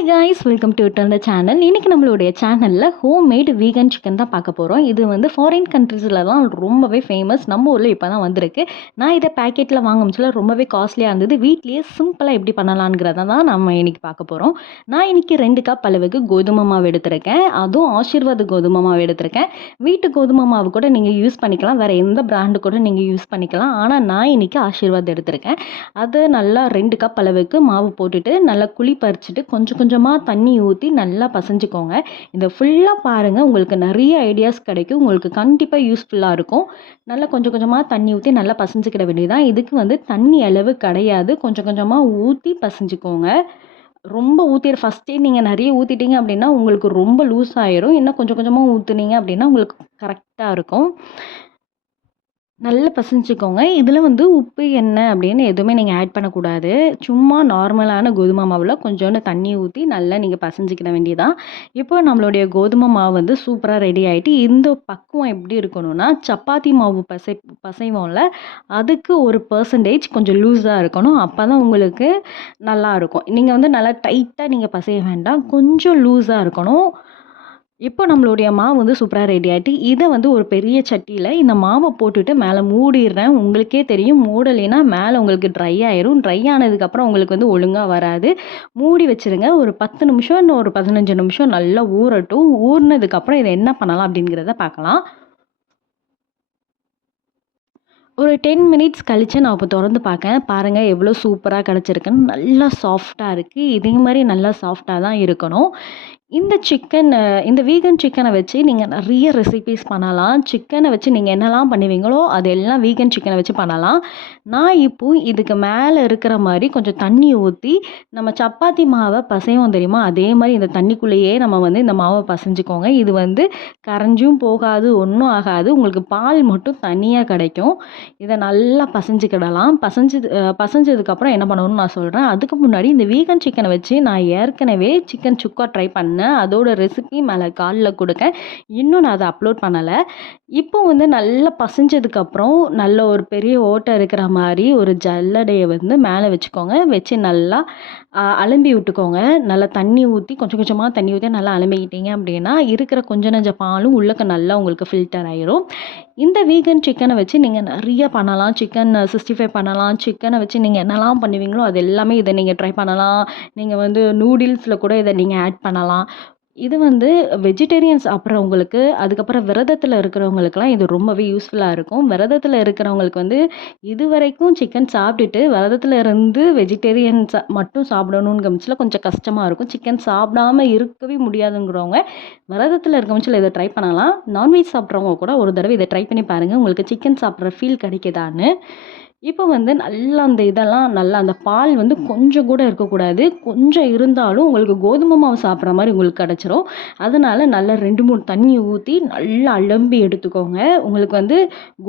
Hi guys, welcome to the channel. இன்றைக்கி நம்மளுடைய சேனலில் ஹோம்மேட் வீகன் சிக்கன் தான் பார்க்க போகிறோம். இது வந்து ஃபாரின் கண்ட்ரீஸ்லலாம் ரொம்பவே ஃபேமஸ். நம்ம ஊரில் இப்போ தான் வந்திருக்கு. நான் இதை பேக்கெட்டில் வாங்கும்போதுல ரொம்பவே காஸ்ட்லியாக இருந்தது. வீட்லேயே சிம்பிளாக எப்படி பண்ணலாங்கிறத தான் நம்ம இன்றைக்கி பார்க்க போகிறோம். நான் இன்றைக்கி 2 கப் அளவுக்கு கோதுமை மாவு எடுத்திருக்கேன். அதுவும் ஆசீர்வாத் கோதுமை மாவு எடுத்திருக்கேன். வீட்டு கோதுமை மாவு கூட நீங்கள் யூஸ் பண்ணிக்கலாம். வேறு எந்த பிராண்டு கூட நீங்கள் யூஸ் பண்ணிக்கலாம். ஆனால் நான் இன்றைக்கி ஆசீர்வாத் எடுத்திருக்கேன். அதை நல்லா 2 கப் அளவுக்கு மாவு போட்டுட்டு நல்லா குழி பறிச்சுட்டு கொஞ்சம் கொஞ்சமாக தண்ணி ஊற்றி நல்லா பசைஞ்சுக்கோங்க. இதை ஃபுல்லாக பாருங்கள், உங்களுக்கு நிறைய ஐடியாஸ் கிடைக்கும். உங்களுக்கு கண்டிப்பாக யூஸ்ஃபுல்லாக இருக்கும். நல்லா கொஞ்சம் கொஞ்சமாக தண்ணி ஊற்றி நல்லா பசைஞ்சிக்கிட வேண்டியதுதான். இதுக்கு வந்து தண்ணி அளவு கிடையாது, கொஞ்சம் கொஞ்சமாக ஊற்றி பசைஞ்சுக்கோங்க. ரொம்ப ஃபஸ்ட்டே நீங்கள் நிறைய ஊற்றிட்டீங்க அப்படின்னா உங்களுக்கு ரொம்ப லூஸ் ஆயிரும். இன்னும் கொஞ்சம் கொஞ்சமாக ஊற்றுனீங்க அப்படின்னா உங்களுக்கு கரெக்டாக இருக்கும். நல்லா பசைஞ்சுக்கோங்க. இதில் வந்து உப்பு, எண்ணெய் அப்படின்னு எதுவுமே நீங்கள் ஆட் பண்ணக்கூடாது. சும்மா நார்மலான கோதுமை மாவில் கொஞ்சோண்டு தண்ணி ஊற்றி நல்லா நீங்கள் பசைஞ்சிக்கிட வேண்டியதான். இப்போ நம்மளுடைய கோதுமை மாவு வந்து சூப்பராக ரெடி ஆகிட்டு, இந்த பக்குவம் எப்படி இருக்கணும்னா, சப்பாத்தி மாவு பசைவோம்ல, அதுக்கு 1% கொஞ்சம் லூஸாக இருக்கணும். அப்போ தான் உங்களுக்கு நல்லாயிருக்கும். நீங்கள் வந்து நல்லா டைட்டாக நீங்கள் பசைய வேண்டாம், கொஞ்சம் லூஸாக இருக்கணும். இப்போ நம்மளுடைய மாவு வந்து சூப்பராக ரெடி ஆகிட்டு, இதை வந்து ஒரு பெரிய சட்டியில் இந்த மாவை போட்டுட்டு மேலே மூடிடுறேன். உங்களுக்கே தெரியும், மூடலைன்னா மேலே உங்களுக்கு ட்ரை ஆயிரும். ட்ரை ஆனதுக்கப்புறம் உங்களுக்கு வந்து ஒழுங்காக வராது. மூடி வச்சுருங்க. ஒரு 10 நிமிஷம், இன்னும் ஒரு 15 நிமிஷம் நல்லா ஊறட்டும். ஊறினதுக்கப்புறம் இதை என்ன பண்ணலாம் அப்படிங்கிறத பார்க்கலாம். ஒரு 10 மினிட்ஸ் கழித்து நான் இப்போ திறந்து பாருங்கள் எவ்வளோ சூப்பராக கிடச்சிருக்குன்னு. நல்லா சாஃப்டாக இருக்குது. இதே மாதிரி நல்லா சாஃப்டாக தான் இருக்கணும். இந்த வீகன் சிக்கனை வச்சு நீங்கள் நிறைய ரெசிபீஸ் பண்ணலாம். சிக்கனை வச்சு நீங்கள் என்னெல்லாம் பண்ணுவீங்களோ அது எல்லாம் வீகன் சிக்கனை வச்சு பண்ணலாம். நான் இப்போது இதுக்கு மேலே இருக்கிற மாதிரி கொஞ்சம் தண்ணி ஊற்றி, நம்ம சப்பாத்தி மாவை பசைவோம் தெரியுமா, அதே மாதிரி இந்த தண்ணிக்குள்ளேயே நம்ம வந்து இந்த மாவை பசைஞ்சுக்கோங்க. இது வந்து கரைஞ்சும் போகாது, ஒன்றும் ஆகாது. உங்களுக்கு பால் மட்டும் தனியாக கிடைக்கும். இதை நல்லா பசைஞ்சுக்கிடலாம். பசைஞ்சதுக்கப்புறம் என்ன பண்ணணும்னு நான் சொல்கிறேன். அதுக்கு முன்னாடி இந்த வீகன் சிக்கனை வச்சு நான் ஏற்கனவே சிக்கன் சுக்கா ட்ரை பண்ணேன். அதோட ரெசிபி மேலே காலில் கொடுக்கேன். இன்னும் நான் அதை அப்லோட் பண்ணலை. இப்போ வந்து நல்லா பசைஞ்சதுக்கப்புறம் நல்ல ஒரு பெரிய ஓட்டை இருக்கிற மாதிரி ஒரு ஜல்லடையை வந்து மேலே வச்சுக்கோங்க. வச்சு நல்லா அலம்பி விட்டுக்கோங்க. நல்லா தண்ணி ஊற்றி கொஞ்சம் கொஞ்சமாக தண்ணி ஊற்றி நல்லா அலம்பிக்கிட்டீங்க அப்படின்னா இருக்கிற கொஞ்ச நஞ்ச பாலும் உள்ளக்க நல்லா உங்களுக்கு ஃபில்டர் ஆயிரும். இந்த வீகன் சிக்கனை வச்சு நீங்கள் நிறைய பண்ணலாம். சிக்கன் 65 பண்ணலாம். சிக்கனை வச்சு நீங்கள் என்னெல்லாம் பண்ணுவீங்களோ அது எல்லாமே இதை நீங்கள் ட்ரை பண்ணலாம். நீங்கள் வந்து நூடுல்ஸில் கூட இதை நீங்கள் ஆட் பண்ணலாம். இது வந்து வெஜிடேரியன்ஸ் சாப்பிட்றவங்களுக்கு, அதுக்கப்புறம் விரதத்தில் இருக்கிறவங்களுக்குலாம் இது ரொம்பவே யூஸ்ஃபுல்லாக இருக்கும். விரதத்தில் இருக்கிறவங்களுக்கு வந்து இதுவரைக்கும் சிக்கன் சாப்பிட்டுட்டு விரதத்தில் இருந்து வெஜிடேரியன்ஸ் மட்டும் சாப்பிடணுங்கிற பட்சத்தில் கொஞ்சம் கஷ்டமாக இருக்கும். சிக்கன் சாப்பிடாம இருக்கவே முடியாதுங்கிறவங்க விரதத்தில் இருக்க பட்சத்தில் இதை ட்ரை பண்ணலாம். நான்வெஜ் சாப்பிட்றவங்க கூட ஒரு தடவை இதை ட்ரை பண்ணி பாருங்கள், உங்களுக்கு சிக்கன் சாப்பிட்ற ஃபீல் கிடைக்குதான்னு. இப்போ வந்து நல்லா அந்த பால் வந்து கொஞ்சம் கூட இருக்கக்கூடாது. கொஞ்சம் இருந்தாலும் உங்களுக்கு கோதுமை மாவு சாப்பிட்ற மாதிரி உங்களுக்கு கிடச்சிரும். அதனால் நல்லா 2, 3 தண்ணி ஊற்றி நல்லா அலம்பி எடுத்துக்கோங்க. உங்களுக்கு வந்து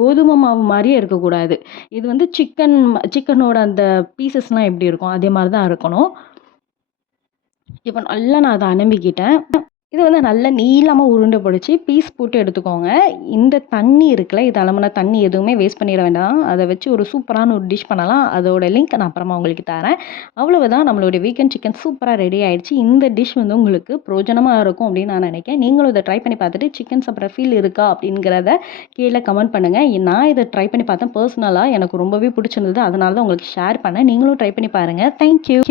கோதுமை மாவு மாதிரியே இருக்கக்கூடாது. இது வந்து சிக்கனோட அந்த பீசஸ்லாம் எப்படி இருக்கும் அதே மாதிரி தான் இருக்கணும். இப்போ நல்லா நான் அதை அலம்பிக்கிட்டேன். இது வந்து நல்லா நீளமாக உருண்டை பிடிச்சி பீஸ் போட்டு எடுத்துக்கோங்க. இந்த தண்ணி இருக்குல்ல, இது அலம்பின தண்ணி எதுவுமே வேஸ்ட் பண்ணிட வேண்டாம். அதை வச்சு ஒரு சூப்பரான ஒரு டிஷ் பண்ணலாம். அதோட லிங்க் நான் அப்புறமா உங்களுக்கு தரேன். அவ்வளவுதான், நம்மளுடைய வீகன் சிக்கன் சூப்பராக ரெடி ஆயிடுச்சு. இந்த டிஷ் வந்து உங்களுக்கு பிரோஜனமாக இருக்கும் அப்படின்னு நான் நினைக்கிறேன். நீங்களும் இதை ட்ரை பண்ணி பார்த்துட்டு சிக்கன் சாப்பிட்ற ஃபீல் இருக்கா அப்படிங்கிறத கீழே கமெண்ட் பண்ணுங்கள். நான் இதை ட்ரை பண்ணி பார்த்தேன். பர்சனலாக எனக்கு ரொம்பவே பிடிச்சிருந்தது. அதனால தான் உங்களுக்கு ஷேர் பண்ணேன். நீங்களும் ட்ரை பண்ணி பாருங்கள். தேங்க்யூ.